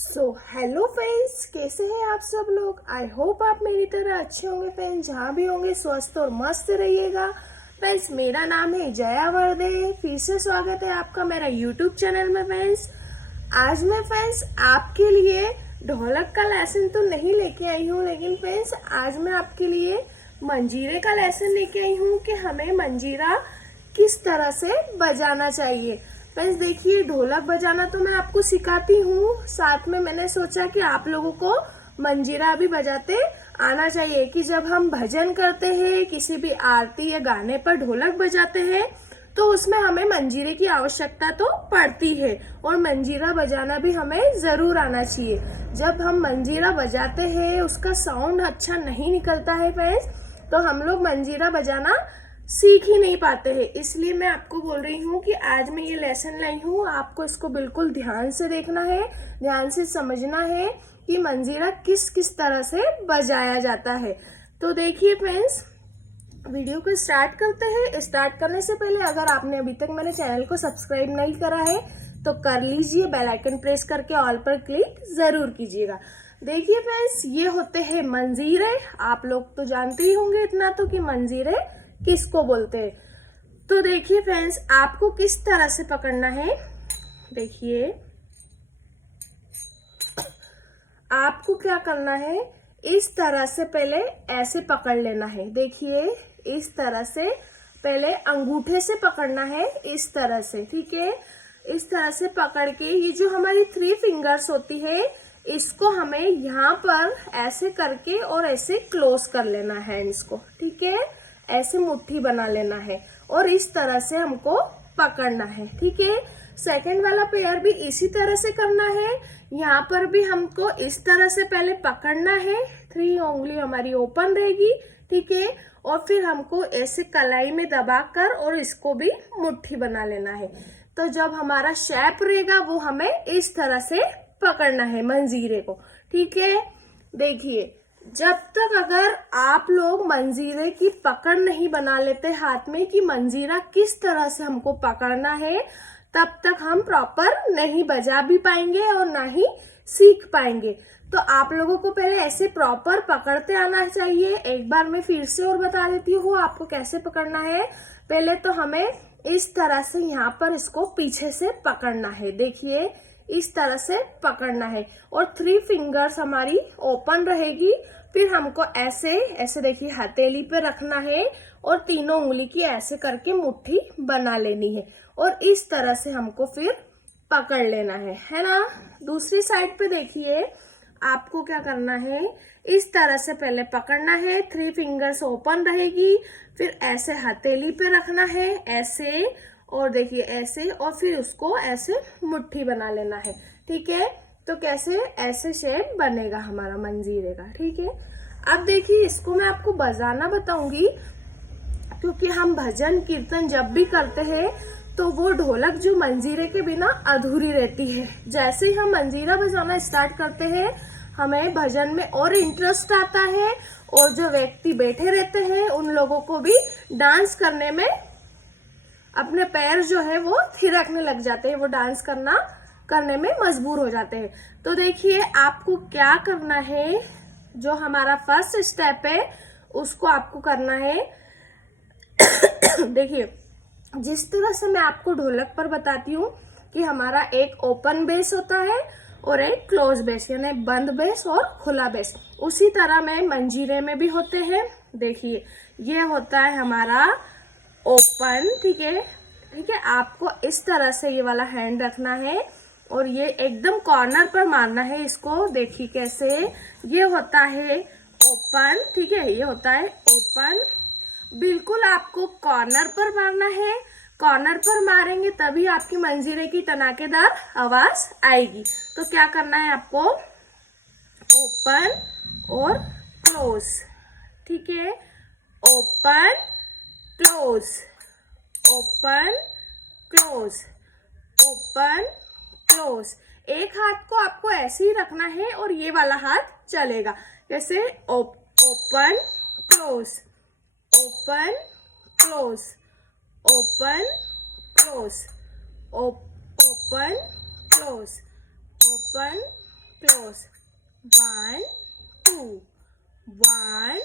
Hello friends, कैसे हैं आप सब लोग। आई होप आप मेरी तरह अच्छे होंगे फ्रेंड्स। जहाँ भी होंगे स्वस्थ और मस्त रहिएगा फ्रेंड्स। मेरा नाम है जया वर्दे। फिर से स्वागत है आपका मेरा यूट्यूब चैनल में फ्रेंड्स। आज मैं फ्रेंड्स आपके लिए ढोलक का लेसन तो नहीं लेके आई हूँ, लेकिन फ्रेंड्स आज मैं आपके लिए मंजीरे का लेसन लेके आई हूँ कि हमें मंजीरा किस तरह से बजाना चाहिए। फ्रेंड्स देखिए, ढोलक बजाना तो मैं आपको सिखाती हूँ, साथ में मैंने सोचा कि आप लोगों को मंजीरा भी बजाते आना चाहिए कि जब हम भजन करते हैं, किसी भी आरती या गाने पर ढोलक बजाते हैं तो उसमें हमें मंजीरे की आवश्यकता तो पड़ती है और मंजीरा बजाना भी हमें जरूर आना चाहिए। जब हम मंजीरा बजाते हैं उसका साउंड अच्छा नहीं निकलता है फ्रेंड्स, तो हम लोग मंजीरा बजाना सीख ही नहीं पाते हैं। इसलिए मैं आपको बोल रही हूँ कि आज मैं ये लेसन लाई हूँ, आपको इसको बिल्कुल ध्यान से देखना है, ध्यान से समझना है कि मंजीरा किस किस तरह से बजाया जाता है। तो देखिए फ्रेंड्स, वीडियो को स्टार्ट करते हैं। स्टार्ट करने से पहले अगर आपने अभी तक मेरे चैनल को सब्सक्राइब नहीं करा है तो कर लीजिए, बेल आइकन प्रेस करके ऑल पर क्लिक जरूर कीजिएगा। देखिए फ्रेंड्स, ये होते हैं मंजीरे। आप लोग तो जानते ही होंगे इतना तो कि मंजीरे किसको बोलते हैं। तो देखिए फ्रेंड्स, आपको किस तरह से पकड़ना है। देखिए आपको क्या करना है, इस तरह से पहले ऐसे पकड़ लेना है। देखिए इस तरह से पहले अंगूठे से पकड़ना है, इस तरह से, ठीक है। इस तरह से पकड़ के ये जो हमारी 3 फिंगर्स होती है इसको हमें यहाँ पर ऐसे करके और ऐसे क्लोज कर लेना है हैंड्स को, ठीक है। ऐसे मुट्ठी बना लेना है और इस तरह से हमको पकड़ना है, ठीक है। सेकंड वाला पेयर भी इसी तरह से करना है। यहाँ पर भी हमको इस तरह से पहले पकड़ना है, 3 उंगली हमारी ओपन रहेगी, ठीक है। और फिर हमको ऐसे कलाई में दबाकर और इसको भी मुट्ठी बना लेना है। तो जब हमारा शेप रहेगा वो हमें इस तरह से पकड़ना है मंजीरे को, ठीक है। देखिए, जब तक अगर आप लोग मंजीरे की पकड़ नहीं बना लेते हाथ में कि मंजीरा किस तरह से हमको पकड़ना है, तब तक हम प्रॉपर नहीं बजा भी पाएंगे और ना ही सीख पाएंगे। तो आप लोगों को पहले ऐसे प्रॉपर पकड़ते आना चाहिए। एक बार मैं फिर से और बता देती हूँ आपको कैसे पकड़ना है। पहले तो हमें इस तरह से यहाँ पर इसको पीछे से पकड़ना है। देखिए इस तरह से पकड़ना है और 3 फिंगर्स हमारी ओपन रहेगी। फिर हमको ऐसे ऐसे देखिए हथेली पे रखना है और तीनों उंगली की ऐसे करके मुट्ठी बना लेनी है और इस तरह से हमको फिर पकड़ लेना है ना। दूसरी साइड पे देखिए आपको क्या करना है, इस तरह से पहले पकड़ना है, 3 फिंगर्स ओपन रहेगी, फिर ऐसे हथेली पे रखना है ऐसे और देखिए ऐसे, और फिर उसको ऐसे मुट्ठी बना लेना है, ठीक है। तो कैसे ऐसे शेप बनेगा हमारा मंजीरे का, ठीक है। अब देखिए इसको मैं आपको बजाना बताऊंगी, क्योंकि हम भजन कीर्तन जब भी करते हैं तो वो ढोलक जो मंजीरे के बिना अधूरी रहती है। जैसे ही हम मंजीरा बजाना स्टार्ट करते हैं हमें भजन में और इंटरेस्ट आता है और जो व्यक्ति बैठे रहते हैं उन लोगों को भी डांस करने में अपने पैर जो है वो थिरकने लग जाते हैं, वो डांस करने में मजबूर हो जाते हैं। तो देखिए आपको क्या करना है, जो हमारा फर्स्ट स्टेप है उसको आपको करना है। देखिए जिस तरह से मैं आपको ढोलक पर बताती हूँ कि हमारा एक ओपन बेस होता है और एक क्लोज बेस, यानी बंद बेस और खुला बेस, उसी तरह में मंजीरे में भी होते हैं। देखिए ये होता है हमारा ओपन, ठीक है, ठीक है। आपको इस तरह से ये वाला हैंड रखना है और ये एकदम कॉर्नर पर मारना है इसको। देखिए कैसे, ये होता है ओपन, ठीक है, ये होता है ओपन। बिल्कुल आपको कॉर्नर पर मारना है, कॉर्नर पर मारेंगे तभी आपकी मंजीरे की टनाकेदार आवाज आएगी। तो क्या करना है आपको, ओपन और क्लोज, ठीक है, open close, open close, open close. एक हाथ को आपको ऐसे ही रखना है और ये वाला हाथ चलेगा, जैसे open close, open close, open close, open close, open close, 1 2 1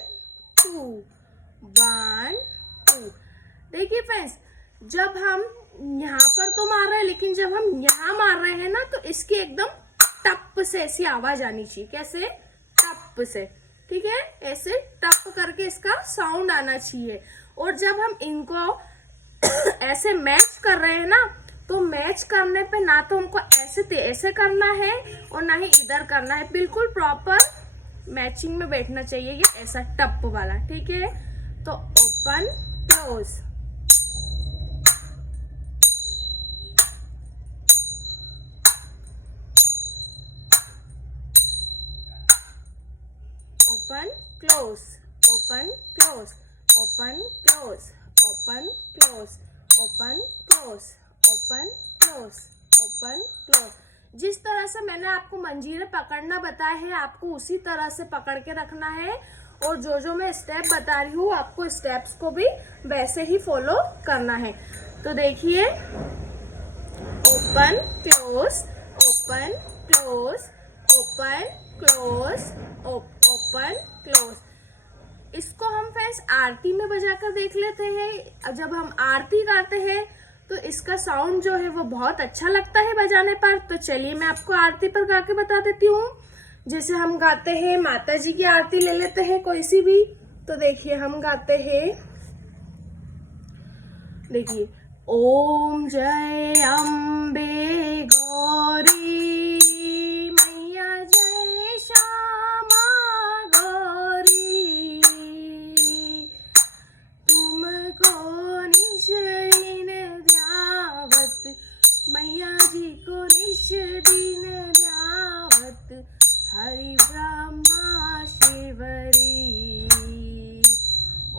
2 1 2। देखिए फ्रेंड्स, जब हम यहाँ पर तो मार रहे हैं, लेकिन जब हम यहाँ मार रहे हैं ना, तो इसकी एकदम टप से ऐसी आवाज आनी चाहिए। कैसे? टप से, ठीक है, ऐसे टप करके इसका साउंड आना चाहिए। और जब हम इनको ऐसे मैच कर रहे हैं ना, तो मैच करने पे ना तो हमको ऐसे करना है और ना ही इधर करना है, बिल्कुल प्रॉपर मैचिंग में बैठना चाहिए, ये ऐसा टप वाला, ठीक है। तो open close, open close, open close, open close, open close, open close, open close, open close. जिस तरह से मैंने आपको मंजीरे पकड़ना बताया है, आपको उसी तरह से पकड़ के रखना है। और जो मैं स्टेप बता रही हूँ, आपको स्टेप्स को भी वैसे ही फॉलो करना है। तो देखिए, open close, open close, open close, open close. इसको हम फ्रेंड्स आरती में बजाकर देख लेते हैं। जब हम आरती गाते हैं तो इसका साउंड जो है वो बहुत अच्छा लगता है बजाने पर। तो चलिए मैं आपको आरती पर गा के बता देती हूँ। जैसे हम गाते हैं, माता जी की आरती ले लेते हैं कोई सी भी। तो देखिए हम गाते हैं, देखिए, ओम जय अम्बे गौरी मैया, जय श्यामा गौरी, तुमको निश दिन ध्यावत, मैया जी को निश दिन ध्यावत, हरि ब्रह्मा शिवरी,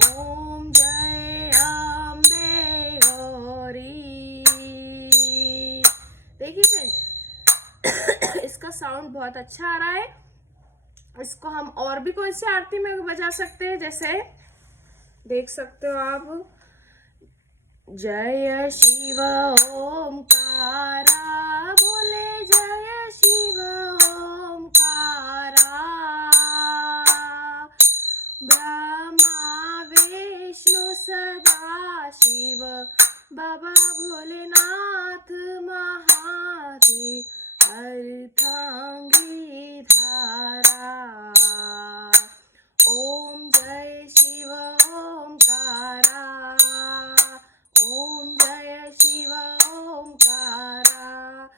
ओम जय अम्बे गौरी। देखिए फ्रेंड, इसका साउंड बहुत अच्छा आ रहा है। इसको हम और भी कोई सी आरती में बजा सकते हैं, जैसे देख सकते हो आप, जय शिव ओमकारा, बोले जय शिव ओमकारा, ब्रह्मा विष्णु सदा शिव, बाबा भोलेनाथ महादेव, अर्धांगी धारा, ओम जय शिव ओमकारा, ओम जय शिव ओमकारा।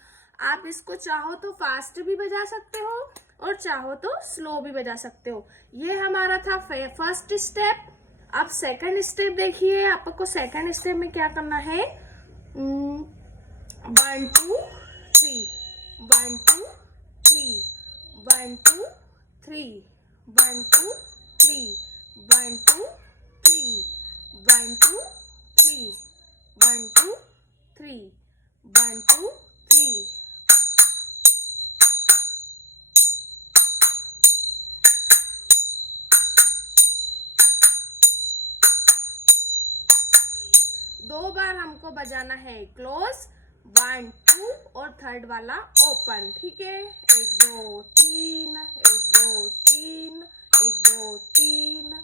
आप इसको चाहो तो फास्ट भी बजा सकते हो और चाहो तो स्लो भी बजा सकते हो। ये हमारा था फर्स्ट स्टेप। अब सेकंड स्टेप देखिए, आपको सेकंड स्टेप में क्या करना है। 1 2 3, 1 2 3, 1 2 3, 1 2 3, 1 2 3, 1 2 3, 1 2 3, 1 2 3। दो बार हमको बजाना है क्लोज, 1 2 और थर्ड वाला ओपन, ठीक है। 1 2 3, 1 2 3, 1 2 3।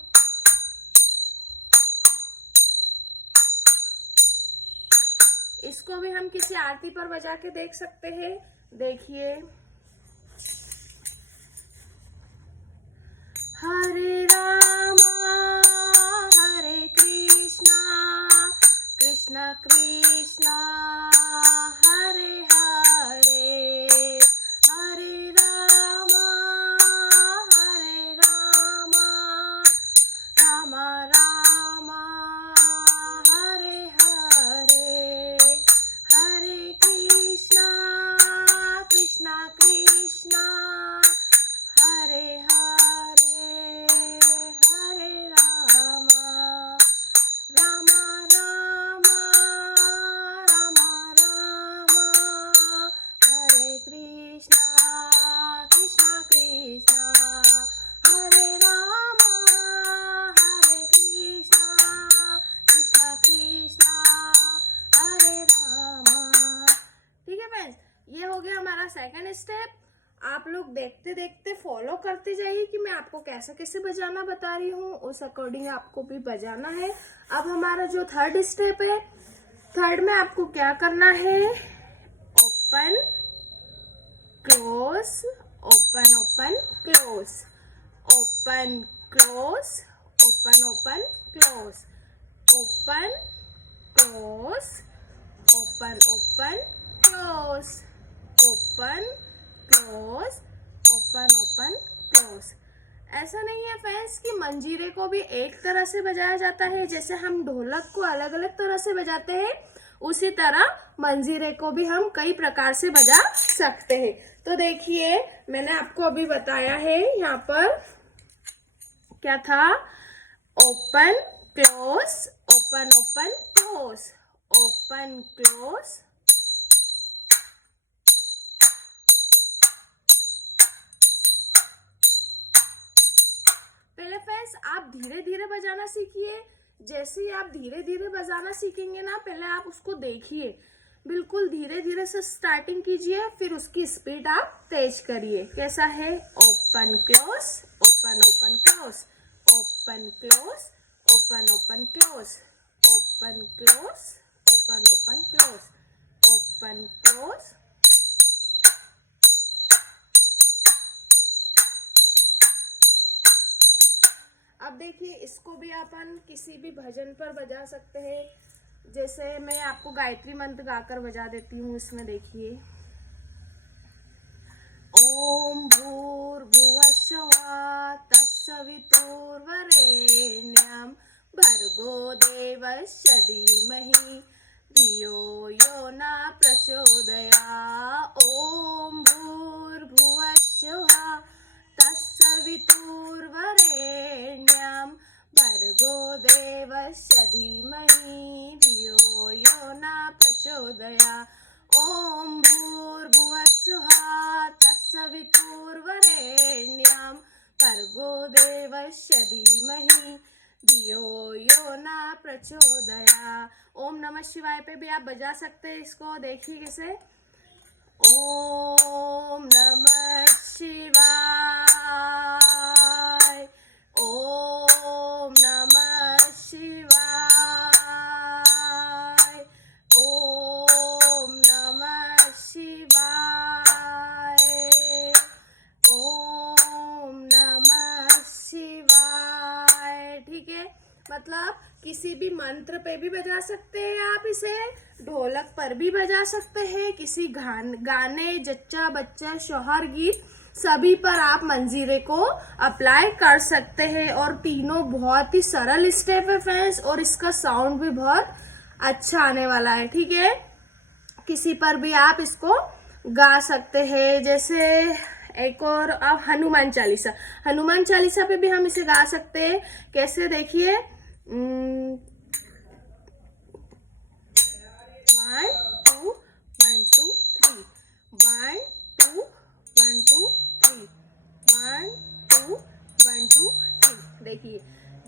इसको भी हम किसी आरती पर बजा के देख सकते हैं। देखिए, हरे रामा हरे कृष्णा, कृष्ण कृष्णा हरे हरे, हरे रामा राम राम हरे हरे, हरे कृष्णा कृष्ण कृष्णा हरे हरे, हरे राम राम राम हरे कृष्णा कृष्ण कृष्णा हरे राम, हरे कृष्णा कृष्ण कृष्णा हरे राम। ठीक है फ्रेंड्स, ये हो गया हमारा सेकंड स्टेप। आप लोग देखते देखते फॉलो करते जाइए कि मैं आपको कैसे कैसे बजाना बता रही हूँ, उस अकॉर्डिंग आपको भी बजाना है। अब हमारा जो थर्ड स्टेप है, थर्ड में आपको क्या करना है, open close, open open close, open close, open open close, open close, open open close, open close, open open close. ऐसा नहीं है फ्रेंड्स कि मंजीरे को भी एक तरह से बजाया जाता है, जैसे हम ढोलक को अलग अलग तरह से बजाते हैं, उसी तरह मंजीरे को भी हम कई प्रकार से बजा सकते हैं। तो देखिए मैंने आपको अभी बताया है, यहाँ पर क्या था, open close, open open close, open close, पहले फ्रेंड्स आप धीरे धीरे बजाना सीखिए। जैसे ही आप धीरे धीरे बजाना सीखेंगे ना, पहले आप उसको देखिए, बिल्कुल धीरे धीरे से स्टार्टिंग कीजिए, फिर उसकी स्पीड आप तेज करिए। कैसा है, open close, open open close, open close, open open close, open close, open open close, open close. अब देखिए इसको भी अपन किसी भी भजन पर बजा सकते हैं। जैसे मैं आपको गायत्री मंत्र गाकर बजा देती हूँ। इसमें देखिए, ओम भूर्भुवस्सुः तत्सवितुर्वरेण्यं भर्गो देवस्य धीमहि धियो यो न प्रचोदयात्। ओम भूर्भुवस्सुः तत्सवितुर्वरेण्यं भर्गो देवस्य धीमहि धियो यो न प्रचोदयात्। ओम भूर्भुवस्सुः तत्सवितुर्वरेण्यं भर्गो देवस्य धीमहि धियो यो न प्रचोदयात्। ओम नमः शिवाय पे भी आप बजा सकते हैं इसको। देखिए कैसे, ओम नमः शिवाय, ओम नमः शिवाय, ओम नमः शिवाय, ओम नमः शिवाय। ठीक है, मतलब किसी भी मंत्र पे भी बजा सकते हैं आप इसे, ढोलक पर भी बजा सकते हैं, किसी गाने, जच्चा बच्चा, शौहर गीत, सभी पर आप मंजीरे को अप्लाई कर सकते हैं। और तीनों बहुत ही सरल स्टेप है फ्रेंड्स, और इसका साउंड भी बहुत अच्छा आने वाला है। ठीक है, किसी पर भी आप इसको गा सकते हैं। जैसे एक और हनुमान चालीसा, हनुमान चालीसा पे भी हम इसे गा सकते हैं। कैसे, देखिए, 1 2 1 2 3, 1 2 1 2 3, 1 2 1 2 3। देखिए,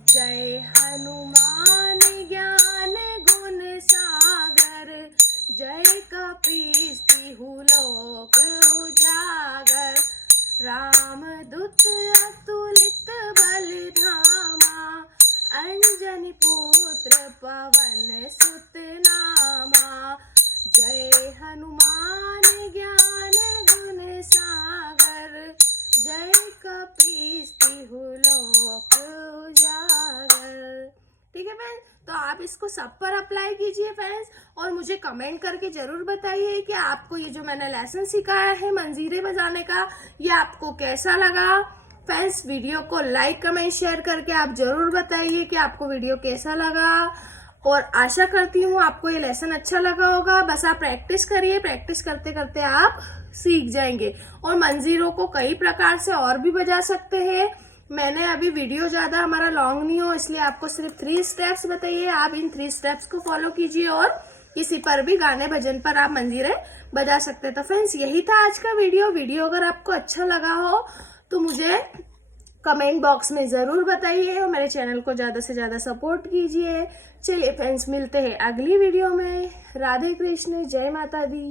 जय हनुमान ज्ञान गुण सागर, जय कपीस तिहु लोक उजागर, राम दूत अतुलित बल धामा, अंजनी पुत्र पवन सुत नामा। जय हनुमान ज्ञान गुण सागर, जय कपीस तिहु लोक उजागर। ठीक है फ्रेंड्स, तो आप इसको सब पर अप्लाई कीजिए फ्रेंड्स, और मुझे कमेंट करके जरूर बताइए कि आपको ये जो मैंने लेसन सिखाया है मंजीरे बजाने का, ये आपको कैसा लगा। फ्रेंड्स, वीडियो को लाइक कमेंट शेयर करके आप जरूर बताइए कि आपको वीडियो कैसा लगा, और आशा करती हूँ आपको ये लेसन अच्छा लगा होगा। बस आप प्रैक्टिस करिए, प्रैक्टिस करते करते आप सीख जाएंगे। और मंजीरों को कई प्रकार से और भी बजा सकते हैं। मैंने अभी वीडियो ज्यादा हमारा लॉन्ग नहीं हो, इसलिए आपको सिर्फ 3 स्टेप्स बताइए। आप इन 3 स्टेप्स को फॉलो कीजिए, और किसी पर भी गाने भजन पर आप मंजीरे बजा सकते हैं। तो फ्रेंड्स, यही था आज का वीडियो अगर आपको अच्छा लगा हो तो मुझे कमेंट बॉक्स में जरूर बताइए, और मेरे चैनल को ज्यादा से ज्यादा सपोर्ट कीजिए। चलिए फ्रेंड्स, मिलते हैं अगली वीडियो में। राधे कृष्ण, जय माता दी।